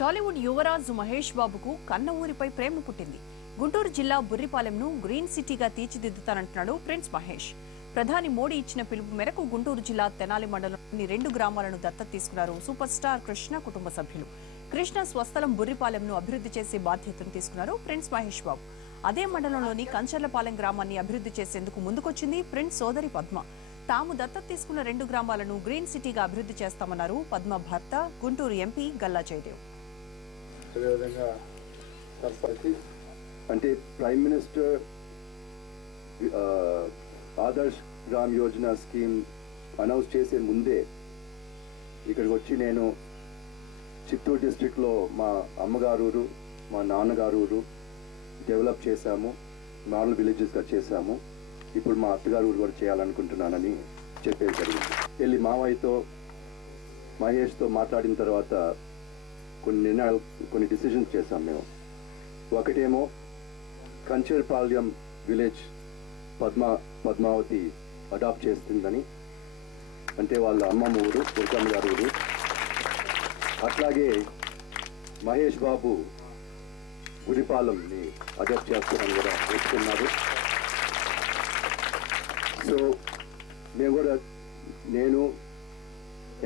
టాలీవుడ్ యువరాజు మహేష్ బాబుకు కన్న ఊరిపై ప్రేమ పుట్టింది. గుంటూరు జిల్లా బుర్రిపాలెంను గ్రీన్ సిటీగా తీర్చిదిద్దుతానంటున్నాడు ప్రిన్స్ మహేష్. ప్రధాని మోడీ ఇచ్చిన పిలుపు మేరకు గుంటూరు జిల్లా తెనాలి మండలంలోని 2 గ్రామాలను దత్తత తీసుకున్నారు సూపర్ స్టార్ కృష్ణ కుటుంబ సభ్యులు. కృష్ణ స్వస్థలం బుర్రిపాలెంను అభివృద్ధి చేసే బాధ్యతను తీసుకున్నారు ప్రిన్స్ మహేష్ బాబు. అదే మండలంలోని కంచర్లపాలెం గ్రామాన్ని అభివృద్ధి చేసేందుకు ముందుకొచ్చింది ప్రిన్స్ సోదరి పద్మ. తాము దత్తత తీసుకున్న 2 గ్రామాలను గ్రీన్ సిటీగా అభివృద్ధి చేస్తామన్నారు పద్మ భర్త గుంటూరు ఎంపీ గల్లా జయదేవ్. అంటే prime minister Adarsh gram Yojana scheme announce చేసే ముందే ఇక్కడికి వచ్చి నేను చిత్తూరు డిస్ట్రిక్ట్లో మా అమ్మగారు ఊరు మా నాన్నగారు ఊరు డెవలప్ చేశాము, 4 విలేజెస్గా చేశాము. ఇప్పుడు మా అత్తగారు ఊరు కూడా చేయాలనుకుంటున్నానని చెప్పేది జరిగింది. వెళ్ళి మావయ్యతో మహేష్తో మాట్లాడిన తర్వాత కొన్ని నిర్ణయాలు కొన్ని డిసిషన్స్ చేశాం మేము. ఒకటేమో కంచర్పాలెం విలేజ్ పద్మావతి అడాప్ట్ చేస్తుందని, అంటే వాళ్ళ అమ్మమ్మ ఊరు దుర్గమ్మ గారు ఊరు. అట్లాగే మహేష్ బాబు బుర్రిపాలెంని అడాప్ట్ చేస్తారని కూడా ఒప్పుకున్నారు. సో మేము కూడా నేను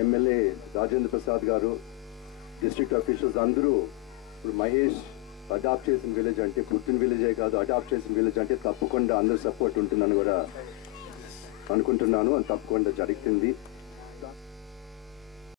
ఎమ్మెల్యే రాజేంద్ర ప్రసాద్ గారు డిస్ట్రిక్ట్ ఆఫీషియల్స్ అందరూ ఇప్పుడు మహేష్ అడాప్ట్ చేసిన విలేజ్ అంటే పుట్టిన విలేజే కాదు, అడాప్ట్ చేసిన విలేజ్ అంటే తప్పకుండా అందరూ సపోర్ట్ ఉంటుందని కూడా అనుకుంటున్నాను. అది తప్పకుండా జరుగుతుంది.